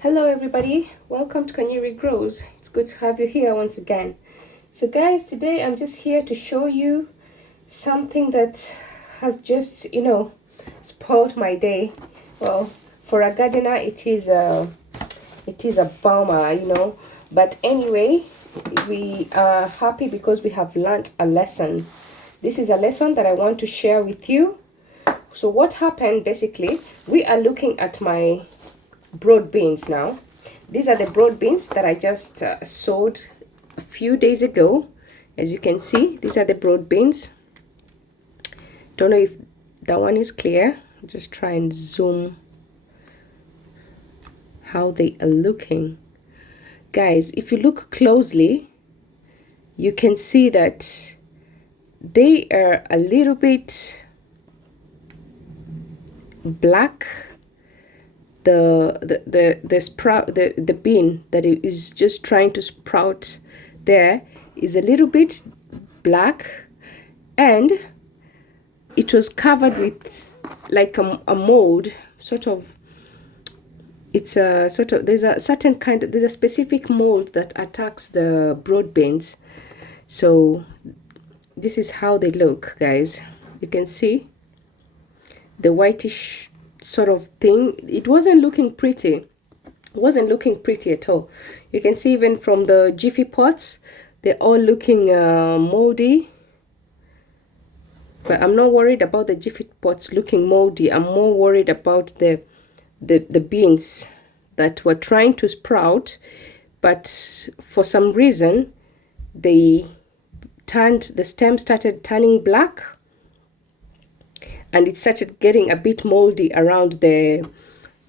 Hello everybody, welcome to Kanyeri Grows. It's good to have you here once again. So guys, today I'm just here to show you something that has just, spoiled my day. Well, for a gardener it is a bummer. But anyway, we are happy because we have learned a lesson. This is a lesson that I want to share with you. So what happened basically, we are looking at my broad beans now. These are the broad beans that I just sowed a few days ago. As you can see, these are the broad beans. Don't know if that one is clear. Just try and zoom how they are looking. Guys, if you look closely, you can see that they are a little bit black. The sprout, the bean that it is just trying to sprout there is a little bit black, and it was covered with like a mold sort of. It's a sort of, there's a specific mold that attacks the broad beans. So this is how they look, guys. You can see the whitish sort of thing. It wasn't looking pretty. It wasn't looking pretty at all. You can see even from the jiffy pots, they're all looking moldy. But I'm not worried about the jiffy pots looking moldy. I'm more worried about the beans that were trying to sprout, but for some reason the stem started turning black, and it started getting a bit moldy around the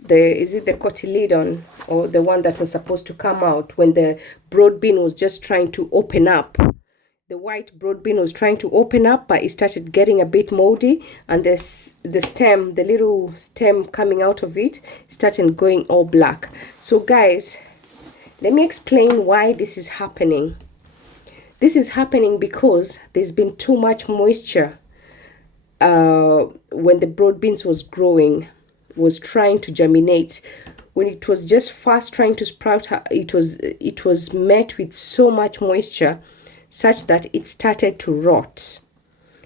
is it the cotyledon, or the one that was supposed to come out when the broad bean was just trying to open up. The white broad bean was trying to open up, but it started getting a bit moldy, and the stem, the little stem coming out of it, started going all black. So guys, let me explain why this is happening. This is happening because there's been too much moisture when the broad beans was trying to germinate. When it was just first trying to sprout, it was met with so much moisture such that it started to rot,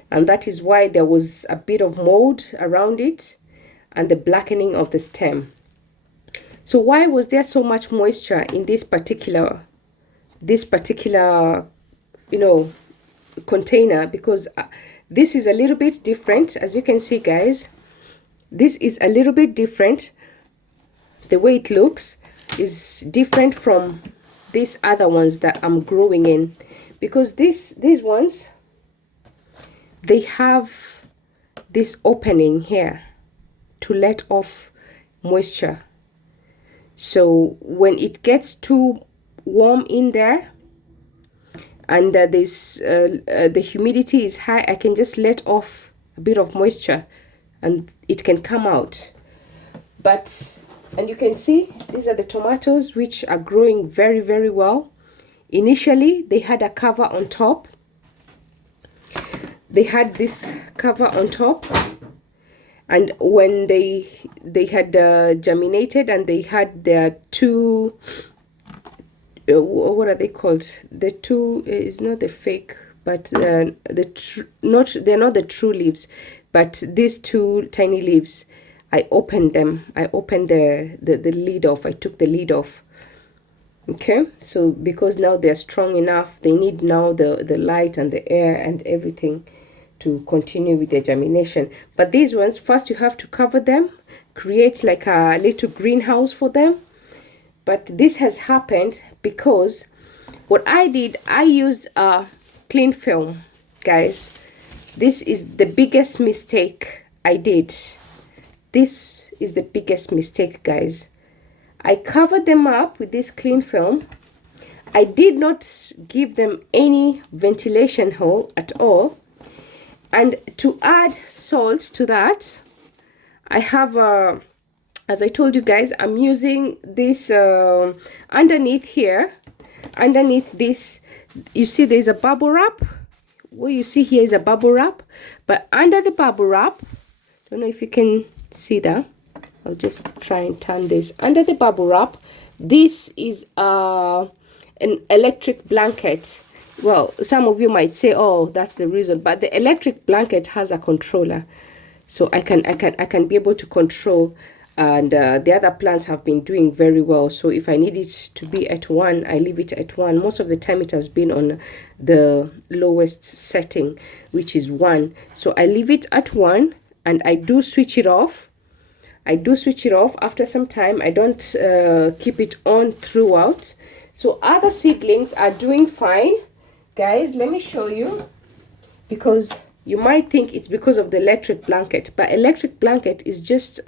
and that is why there was a bit of mold around it and the blackening of the stem. So why was there so much moisture in this particular container? Because this is a little bit different. As you can see, guys, this is a little bit different. The way it looks is different from these other ones that I'm growing in, because these ones, they have this opening here to let off moisture. So when it gets too warm in there, and the humidity is high, I can just let off a bit of moisture and it can come out. And you can see these are the tomatoes, which are growing very, very well. Initially they had a cover on top. They had this cover on top, and when they had germinated, and they had their two what are they called? The two is not the fake, but they're not the true leaves, but these two tiny leaves, I opened them. I opened the lid off. I took the lid off. Okay, so because now they're strong enough, they need now the light and the air and everything to continue with their germination. But these ones, first you have to cover them, create like a little greenhouse for them. But this has happened because what I did, I used a cling film, guys. This is the biggest mistake I did. This is the biggest mistake, guys. I covered them up with this cling film. I did not give them any ventilation hole at all. And to add salt to that, I have as I told you guys, I'm using this underneath here. Underneath this, you see there's a bubble wrap. What you see here is a bubble wrap. But under the bubble wrap, don't know if you can see that. I'll just try and turn this under the bubble wrap. This is an electric blanket. Well, some of you might say, oh, that's the reason, but the electric blanket has a controller, so I can be able to control. And the other plants have been doing very well, so if I need it to be at 1, I leave it at 1. Most of the time it has been on the lowest setting, which is 1, so I leave it at 1, and I do switch it off. After some time. I don't keep it on throughout. So other seedlings are doing fine, guys. Let me show you, because you might think it's because of the electric blanket, but electric blanket is just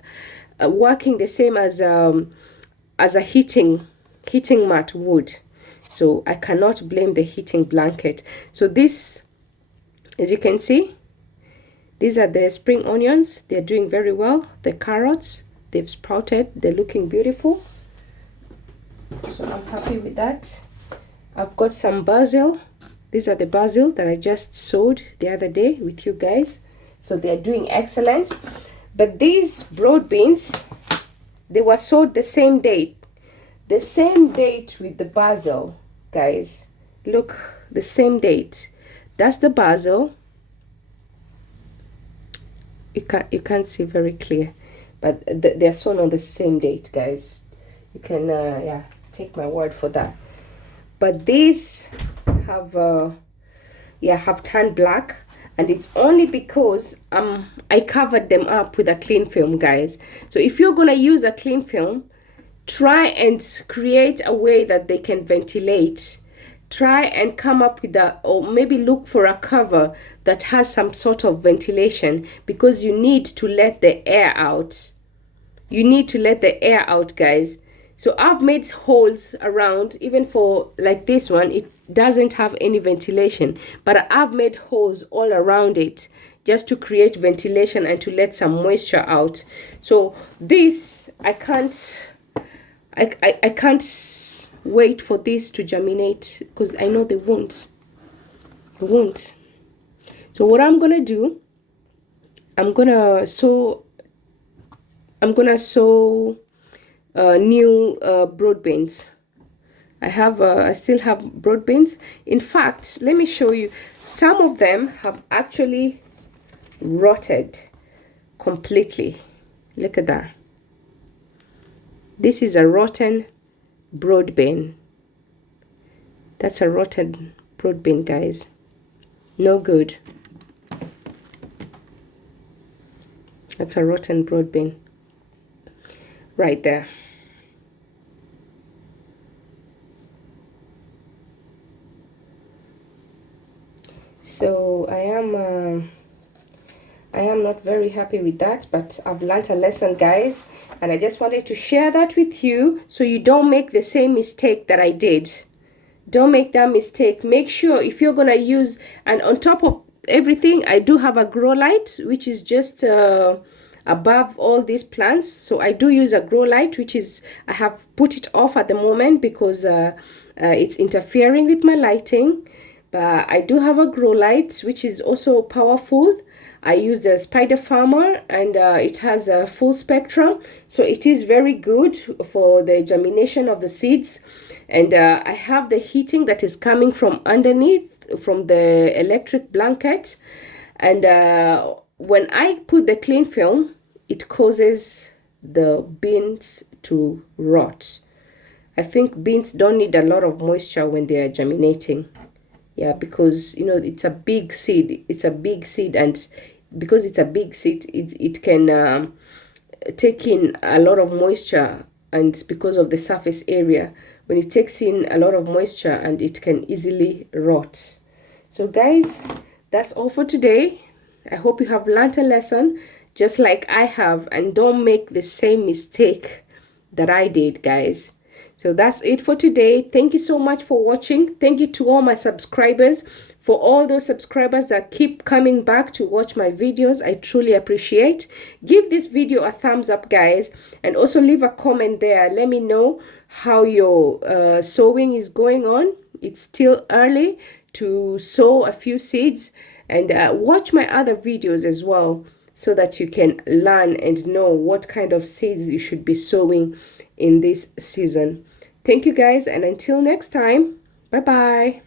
working the same as a heating mat would. So I cannot blame the heating blanket. So this, as you can see, these are the spring onions. They're doing very well. The carrots, they've sprouted. They're looking beautiful. So I'm happy with that. I've got some basil. These are the basil that I just sowed the other day with you guys. So they're doing excellent. But these broad beans, they were sowed the same date. The same date with the basil, guys. Look, the same date. That's the basil. You can't see very clear, but they're sown on the same date, guys. You can yeah, take my word for that. But these have have turned black, and it's only because I covered them up with a cling film, guys. So if you're gonna use a cling film, try and create a way that they can ventilate. Try and come up with or maybe look for a cover that has some sort of ventilation, because you need to let the air out. You need to let the air out, guys. So I've made holes around, even for like this one, it doesn't have any ventilation, but I've made holes all around it just to create ventilation and to let some moisture out. So this, I can't wait for this to germinate, because I know they won't. So what I'm gonna do, I'm gonna sow new broad beans. I still have broad beans. In fact, let me show you. Some of them have actually rotted completely. Look at that. This is a rotten broad bean. That's a rotten broad bean, guys. No good. That's a rotten broad bean right there. So I am not very happy with that, but I've learned a lesson, guys, and I just wanted to share that with you so you don't make the same mistake that I did. Don't make that mistake. Make sure if you're gonna use, and on top of everything, I do have a grow light, which is just above all these plants. So I do use a grow light, which is, I have put it off at the moment because it's interfering with my lighting. But I do have a grow light, which is also powerful. I use the Spider Farmer, and it has a full spectrum, so it is very good for the germination of the seeds. And I have the heating that is coming from underneath, from the electric blanket. And when I put the cling film, it causes the beans to rot. I think beans don't need a lot of moisture when they are germinating. Yeah, because you know it's a big seed. It's a big seed, and because it's a big seed, it can take in a lot of moisture, and because of the surface area, when it takes in a lot of moisture, and it can easily rot. So guys, that's all for today. I hope you have learned a lesson just like I have, and don't make the same mistake that I did, guys. So that's it for today. Thank you so much for watching. Thank you to all my subscribers, for all those subscribers that keep coming back to watch my videos. I truly appreciate. Give this video a thumbs up, guys, and also leave a comment there. Let me know how your sowing is going on. It's still early to sow a few seeds, and watch my other videos as well. so that you can learn and know what kind of seeds you should be sowing in this season. Thank you guys, and until next time, bye bye.